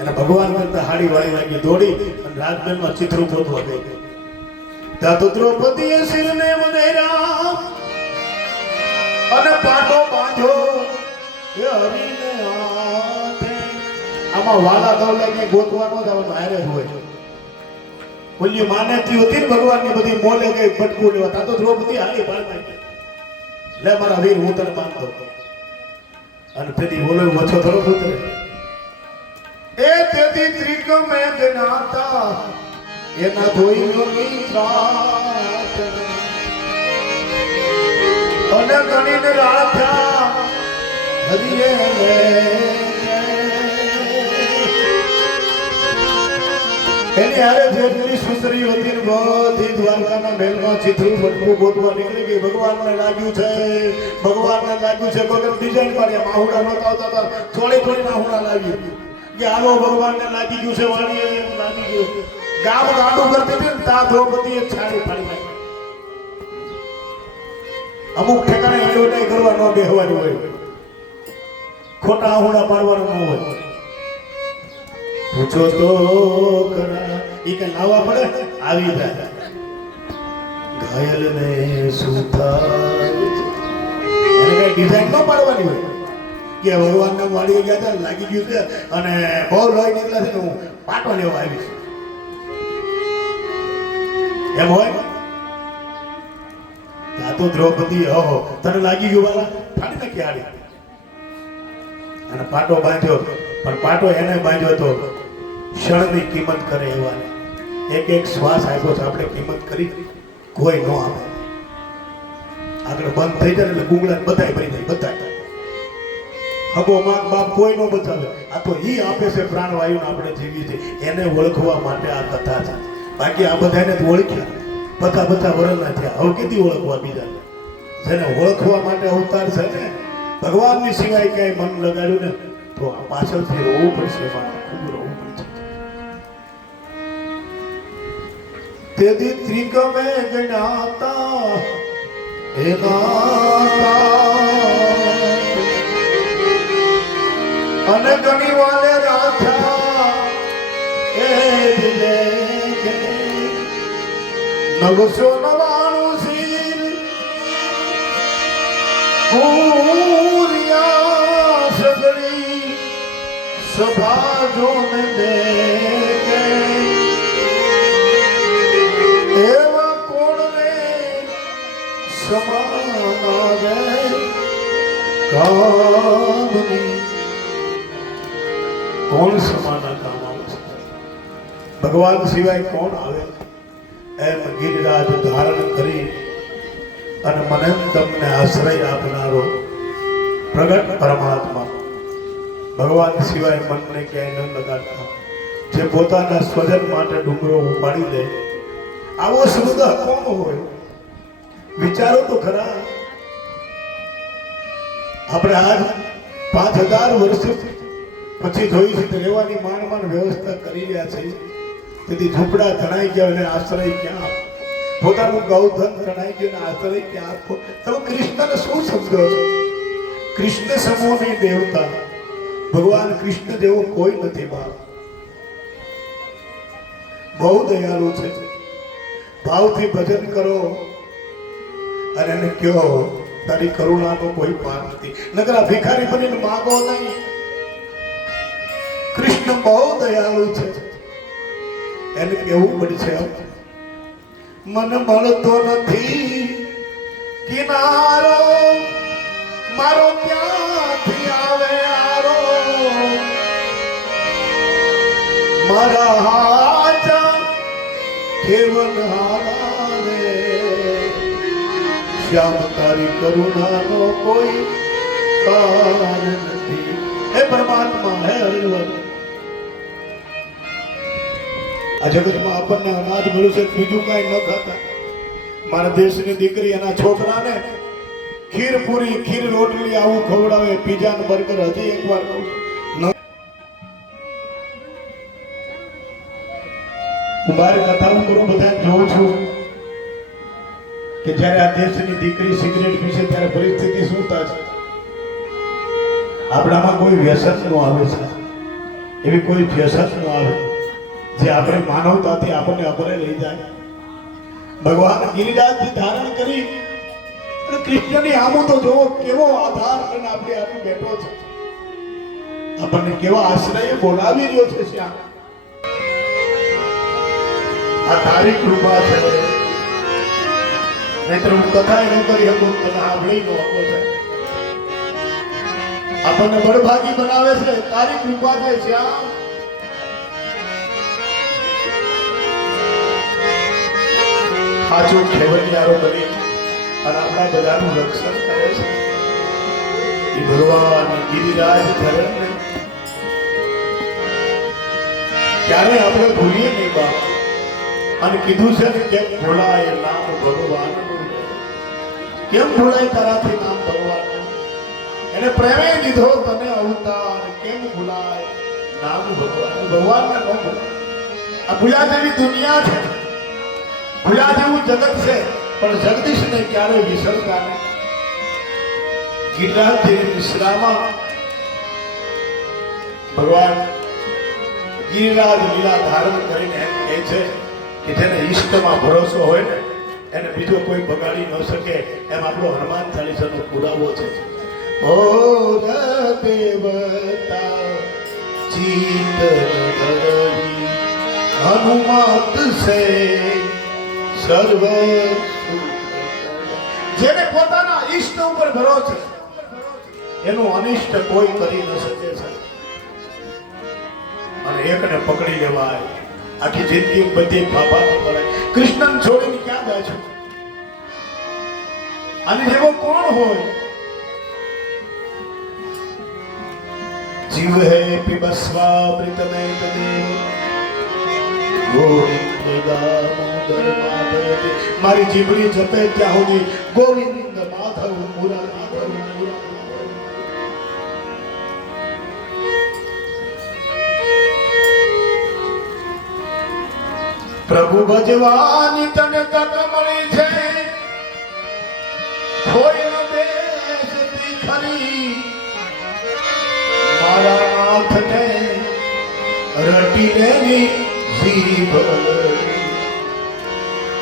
એને ભગવાન કરતા હાડી વાળી લાગી, દોડી અને રાજમહેલમાં ચિત્રો પોતવા ગઈ. ત્યાં તો દ્રૌપદીએ શિરને વધેરા અને પાટો બાંધ્યો એ હરીને હાથે. આમાં વાલા દવલા કે ગોતવા ન જવાનું, હારે જ હોય. ઓલી માનેતી હતી ને ભગવાનની બધી મોલે ગઈ ભટકું લેવા. ત્યાં તો દ્રૌપદી હાડી પાડતા ગઈ, લે મારા વીર હું તને બાંધતો. અને તેથી બોલો વછો થોડો પુત્ર એ તેથી ત્રિકમે જ્ઞાતા એના ધોઈની ત્રાટ અને ગણીને રાખ્યા હરિએ એની હારે જેટલી સુંદરી હતી ને બધી દ્વારકાના મહેલમાં ચિત્રું ભટકું ગોતવા નીકળી ગઈ. ભગવાનને લાગ્યું છે, ભગવાનને લાગ્યું છે કોઈ ડિઝાઇન પાડ્યા, માહુડા નહોતા આવતા, થોડી થોડી માહુડા લાવી કે હાલો ભગવાનને લાગી ગયું છે, વાણીએ એમ લાગી ગયું. ગામ ગાડું કરતી હતી ને તા દ્રૌપદી એક છાડી ફાડી નાખી. અમુક ઠેકાણે એડવર્ટાઈઝ કરવા ન બેહવાની હોય, ખોટા આહુડા પાડવાના ન હોય. પૂછો તો ખરા ઈ કઈ લાવવા પડે, આવી જાય. ઘાયલ ને શું થાય એને કઈ ડિઝાઇન ન પાડવાની હોય કે ભગવાનને વાળી ગયા હતા લાગી ગયું છે અને બહુ લોહી નીકળ્યા છે ને હું પાટો લેવા આવીશ, એમ હોય. આ તો દ્રૌપદી ઓહો તને લાગી ગયું વાલા, ફાડી નાખી હાડી અને પાટો બાંધ્યો. પણ પાટો એને બાંધ્યો તો ક્ષણની કિંમત કરે એવા. એક એક શ્વાસ આપ્યો છે આપણે, કિંમત કરી કોઈ ન આપે. આગળ બંધ થઈ જાય એટલે ગુંગળા બધાય ભરી જાય, બધા હગો માગ બાપ કોઈ નો બચાવે. આ તો ઈ આપે છે પ્રાણવાયુને આપણે જીવી છે, એને ઓળખવા માટે આ કથા છે. બાકી આ બધાને જ ઓળખ્યા, બધા વરણના થયા, હવે કેથી ઓળખવા બીજાને? જેને ઓળખવા માટે અવતાર છે ને ભગવાનની સિવાય ક્યાંય મન લગાડ્યું ને તો આ પાછળથી રોવું પડશે, એમાં ખૂબ રોવું પડશે. તેથી ત્રિકમે જ્ઞાતા અને ઘણી વાલે રાખ્યા એ દિલે નવસો 99 શીર પૂરિયા સગડી સભા જોને દે એવા કોણને સમાવે કામની. કોણ સમાના કામ આવે? ભગવાન સિવાય કોણ આવે? એમ ગિરિરાજ ધારણ કરી અને મને તમને આશ્રય આપનારો પ્રગટ પરમાત્મા ભગવાન સિવાય મનને ક્યાંય ન લગાડતા, જે પોતાના સ્વજન માટે ડુંગરો ઉપાડી દે, આવો શબ્દ કોણ હોય? વિચારો તો ખરા. આપણે આજ 5000 વર્ષ પછી જોઈ છે રહેવાની માંડ વ્યવસ્થા કરી રહ્યા છે. તેથી ઝૂંપડા તણાઈ ગયા અને આશ્રય ક્યાં આપો? પોતાનું ગૌધન તણાઈ ગયું ને આશ્રય ક્યાં આપો? તમે કૃષ્ણને શું સમજો છો? કૃષ્ણ સમોની દેવતા ભગવાન કૃષ્ણ જેવો કોઈ નથી બાપ. બહુ દયાળુ છે. ભાવથી ભજન કરો અને એને કહો તારી કરુણાનો કોઈ પાર નથી. નકરા ભિખારી બનીને માગો નહીં. કૃષ્ણ બહુ દયાળુ છે. એને કેવું પડશે મન મળતો નથી કિનારો મારો ક્યાંથી આવે આરો મારા હાચા કેવન હારા રે શ્યામ તારી કરુણાનો કોઈ પાર નથી. હે પરમાત્મા, હે હરિવર, આ જગતમાં આપણને અનાજ મળ્યું છે, બીજું કઈ ન ખાતા. મારા દેશની દીકરી એના છોકરાને ખીર પૂરી, ખીર રોટલી આવું ખવડાવે, પીઝા ને બર્ગર. હજી એકવાર કહું, હું બહાર કથાઓ કરું, બધા જોઉં છું કે જ્યારે આ દેશની દીકરી સિગરેટ પીશે ત્યારે પરિસ્થિતિ શું થાય છે. આપણામાં કોઈ વ્યસન નો આવે છે, એવી કોઈ વ્યસન નો આવે જે આપણે માનવતાથી આપણને અપરે લઈ જાય. ભગવાન ગિરિરાજથી ધારણ કરી અને કૃષ્ણની આમો તો જોવો કેવો આધાર અને આપણે આપી બેઠો છે. આપણને કેવા આશ્રય બોલાવી રહ્યો છે શ્યામ. આ તારી કૃપા છે. નહીતર હું કથા ન કરી શકું, તમે સાંભળી ન શકો છે. આપણને બળભાગી બનાવે છે તારી કૃપા છે શ્યામ. સાચું ખેવડિયારો બની અને આપણા બધાનું રક્ષણ કરે છે એ ભગવાન ગિરિરાજ ધરણને ક્યારે આપણે ભૂલીએ નહીં બાપ. અને કીધું છે ને કેમ ભૂલાય નામ ભગવાનનું, કેમ ભૂલાય તારાથી નામ ભગવાનનું. એને પ્રેમે દીધો તને અવતાર, કેમ ભૂલાય નામ ભગવાન. ભગવાનને ન ભૂલાય. આ ભૂલા જેવી દુનિયા છે, ભૂલા જેવું જગત છે, પણ જગદીશને ક્યારે વિસરતા નહીં. ગિરિરાજજી મિશ્રામાં ભગવાન ગિરિરાજ લીલા ધારણ કરીને એમ કહે છે કે જેને ઈષ્ટમાં ભરોસો હોય ને એને બીજો કોઈ બગાડી ન શકે. એમ આપણો હનુમાન ચાલીસાનો પુરાવો છે. ઓ દેવતા ચિત્ત ધરી હનુમત સે સર્વ. જેને પોતાના ઈષ્ટ ઉપર ભરોસો છે એનું અનિષ્ટ કોઈ કરી ન શકે છે. અને એકને પકડી લેવાય, આખી જિંદગી બધી ફાફા પડે. કૃષ્ણને છોડીને ક્યાં જાય છે? આની જેવો કોણ હોય? જીવ હે પિબસ્વામૃત મેં દેવ ગોવિંદ દામોદર માધવ. મારી જીભડી જપે ત્યાં સુધી ગોવિંદ માધવ મુરારી. પ્રભુ ભજવાની તને તક મળી છે, કોઈ ન બેસતી ખરી. મારા નાથને રટી લેની જીભ.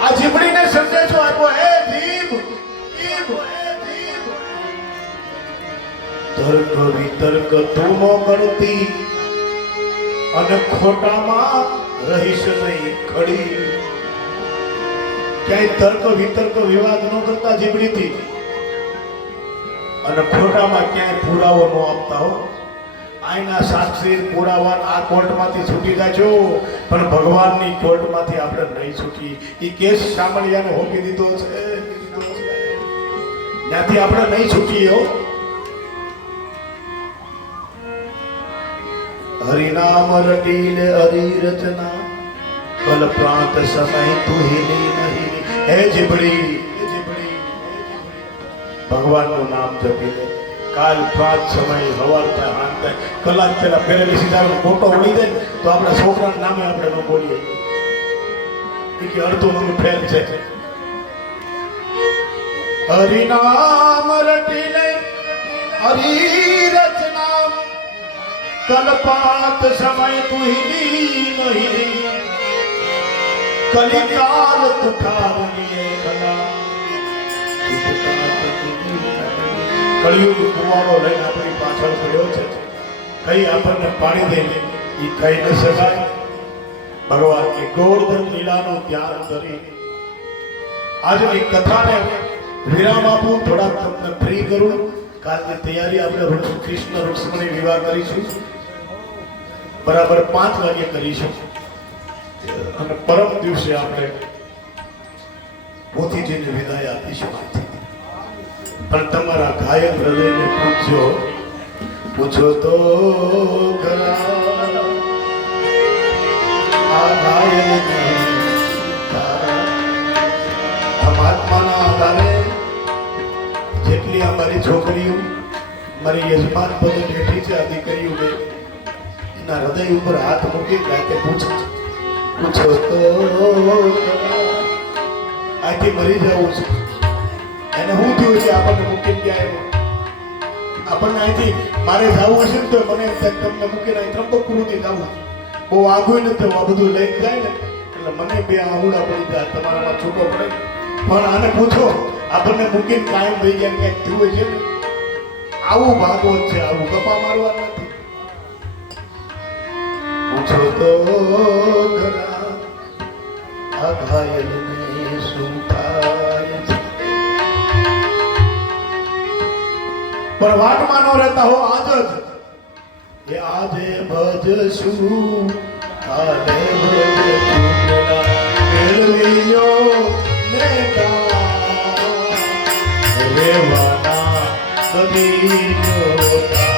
આ જીભડીને સંદેશો આપ્યો, હે જીભ, જીભ, હે જીભ. તર્ક વિતર્ક તું નો કરતી અને ખોટામાં રહીશ નહીં ખડી. ક્યાંય તર્ક વિતર્ક વિવાદ ન કરતા જીભડીથી અને ખોટામાં ક્યાંય પુરાવો ન આપતા હો. આઈના સાક્ષી પુરાવા આ કોર્ટમાંથી છૂટી જાય છો, પણ ભગવાનની કોર્ટમાંથી આપણે નહીં છૂટી. એ કેસ સાંભળ્યાને હોપી દીધો છે, ત્યાંથી આપણે નહીં છૂટીએ હો. હરિનામ રટીલે હરિ રચના બલ પ્રાંત સમય તુહિની નહીં. હે જીભડી, ભગવાનનું નામ જપી લે. કાલ પ્રાંત સમય સવાર થાય, હાથ થાય, કલાક પહેલા ફેરેલી સીધા મોટો ઉડી જાય તો આપણા છોકરાના નામે આપણે ન બોલીએ કે અડધું મમ્મી ફેલ છે. હરિનામ રટીલે હરી રચના કલ્પાત સમય તુહિની નહીં કલિકાલ તુઠારણીએ કલા કળિયુગ કુવાડો લઈને આપણી પાછળ પડ્યો છે કઈ આપણને પાણી દે એ કહી ન શકાય ભગવાનની ગોવર્ધન લીલાનું ધ્યાન કરી આજની કથાને વિરામ આપું થોડાક તમને ફ્રી કરું કાલની તૈયારી આપણે કૃષ્ણ રૂક્ષ્મણી વિવાહ કરીશું બરાબર 5 વાગે કરીશું અને પરમ દિવસે આપણે પોથીજીને વિદાય આપીશું પણ તમારા ઘાયલ હૃદયને પૂછો તો ખરા આ ઘાયલને પરમાત્માના આધારે જેટલી અમારી છોકરીઓ મારી યજમાન પદે બેઠી છે આ દીકરીઓ બે એના હૃદય ઉપર હાથ મૂકી રાતે પૂછો તો આથી મરી જવું છે એને શું થયું છે આપણને મૂકીને ગયા આપણને અહીંથી મારે જવું હશે ને તો મને તમને મૂકીને અહીં ત્રંબકપુરથી જવું બહુ આઘું નથી આ બધું લઈને જાય ને એટલે મને બે આહુડા પડી જાય તમારામાં છૂટો પડે પણ આને પૂછો આપણને મૂકીને કાયમ થઈ ગયા ક્યાંક થયું છે ને આવું ભાગવત છે આવું ગપ્પા મારવા નથી પૂછો તો ખરા આ ઘાયલને શું થાય છે પણ વાટમાં ન રહેતા હો આજ જ એ આજે ભજશું કાલે ભજશું મેળવી લ્યો નેતા રેવાના કદી જોતા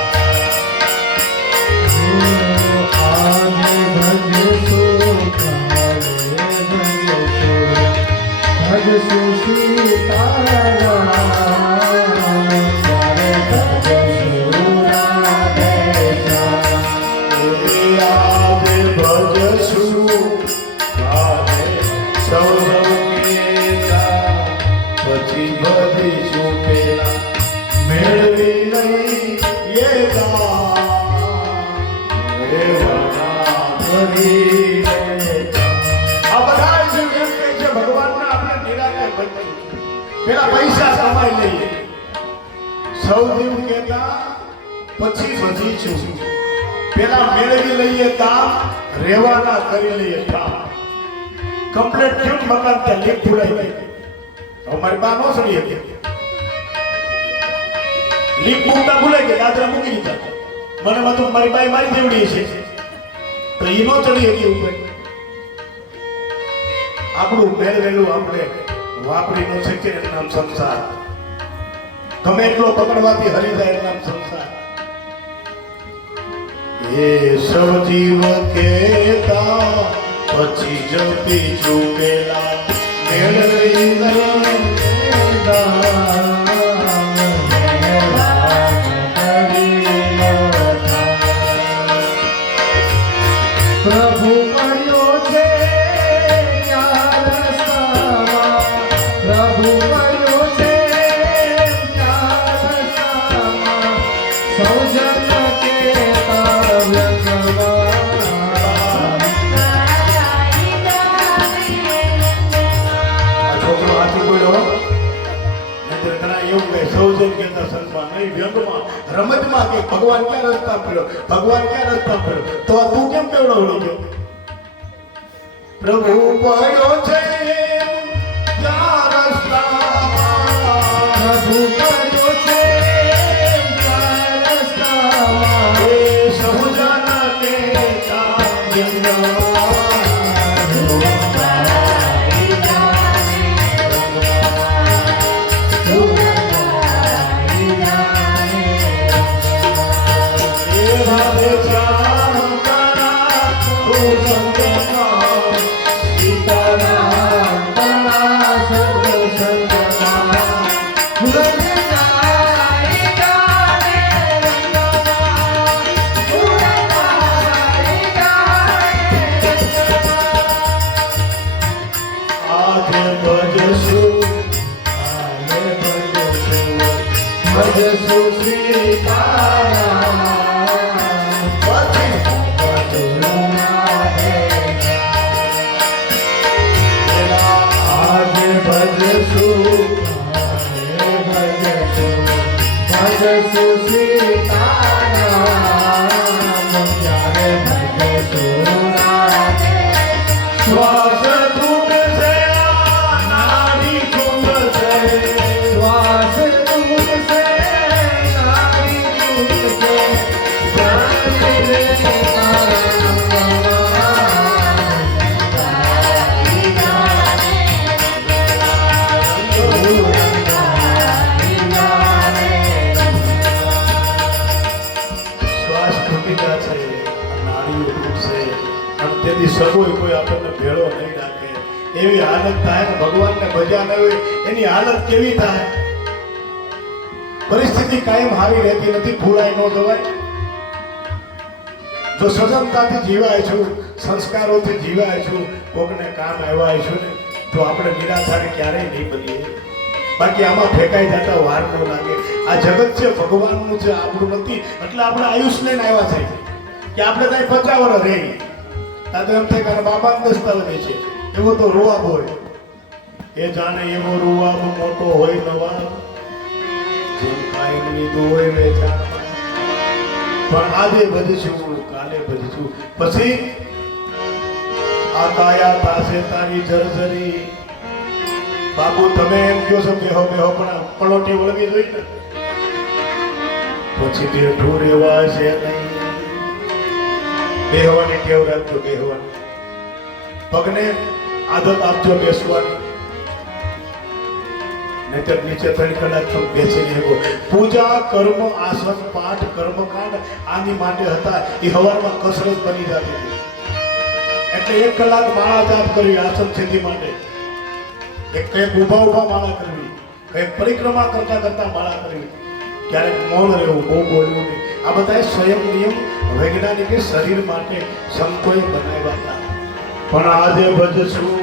આજે ભજશું કાલે ભજશું સીતારામ પેલા પૈસા કમાઈ લઈએ સૌદેવ કહેતા પછી બધી છું પેલા મેળવી લઈએ કામ રેવાના કરી લઈએ કામ કમ્પ્લીટ થયું મકાન ત્યાં લીક ભૂલાઈ ગઈ અમારી બા નો સડી હતી લીક મૂકતા ભૂલાઈ ગઈ દાદરા મૂકી દીધા મને બધું મારી બાઈ મારી દેવડી છે તો એ નો ચડી હતી ઉપર આપણું મેળવેલું આપણે વાપરી નો શકે એનું નામ સંસાર ગમે એટલો પકડવાથી હરી જાય એનું નામ સંસાર એ સૌ જીવ કેતા પછી જપી ચૂકેલા મેળવી પ્રભુ મળ્યો છે યાર રસ્તામાં પ્રભુ મળ્યો છે યાર રસ્તામાં સૌજન કેતા વ્યંગમાં છોકરો હાથી બોલ્યો નહીતર ઘણા એવું કહે સૌજન કેતા સંતમાં નહીં વ્યંગમાં રમતમાં કે ભગવાન ક્યાં રસ્તા પડ્યો ભગવાન ક્યાં રસ્તા પડ્યો તો આ તું કેમ કેવડો વળી ગયો પ્રભુ પડ્યો છે ક્યાં રસ્તામાં પ્રભુ મળ્યો છે યાર રસ્તામાં એ સૌજન કેતા વ્યંગમાં ભજશું સીતારામ પછી આજે ભજશું ભજશું સીતારામ ક્યારે ભજશું શ્વાસ તૂટશે આ નારી તૂટશે શ્વાસ તૂટશે નારી તૂટશે જાણે રે શ્વાસ તૂટી જશે નારીઓ તૂટશે અને તેથી સગોય કોઈ આપણને ભેળો નહીં રાખે એવી હાલત થાય ને ભગવાનને ભજ્યા ન હોય એની હાલત કેવી થાય પરિસ્થિતિ કાયમ હારી રહેતી નથી ભૂલાઈ ન જવાય જો સજનતાથી જીવાય છું સંસ્કારોથી જીવાય છું કોકને કામ આવ્યા છું ને તો આપણે નિરાધાર ક્યારેય નહીં બનીએ બાકી આમાં ફેંકાઈ જતા વાર ન લાગે આ જગત છે ભગવાનનું છે આપણું નથી એટલે આપણે આયુષ લઈને આવ્યા છે કે આપણે ત્યાં 50 વર્ષ રહી આ તો એમ થાય કે આના બાબા દસ્તાવેજ છે એવો તો રૂવાબ હોય એ જાણે એવો રૂવાબ મોટો હોય નવા જેમ કાંઈ લીધું હોય વેચાણ પણ આજે ભજશું કાલે ભજશું પછી આ કાયા તાસે તારી જર્જરી બાબુ તમે એમ કહો છો બેહો બેહો પણ પલોટી વળવી જોઈએ ને પછી બેઠું રહેવા છે નહીં બેહવાની ટેવ રાખજો બેહવાની પગને આદત આપજો બેસવાની નહીતર નીચે 3 કલાક તો બેસી રહેવો પૂજા કર્મ આસન પાઠ કર્મકાંડ આની માટે હતા એ હવારમાં કસરત બની જતી હતી એટલે 1 કલાક માળા જાપ કરવી આસન સિદ્ધિ માટે કંઈક ઊભા ઊભા માળા કરવી કંઈક પરિક્રમા કરતા કરતા માળા કરવી ક્યારેક મૌન રહેવું બહુ બોલવું નહીં આ બધા સ્વયં નિયમ વૈજ્ઞાનિક શરીર માટે સંતોએ બનાવ્યા હતા પણ આજે ભજશું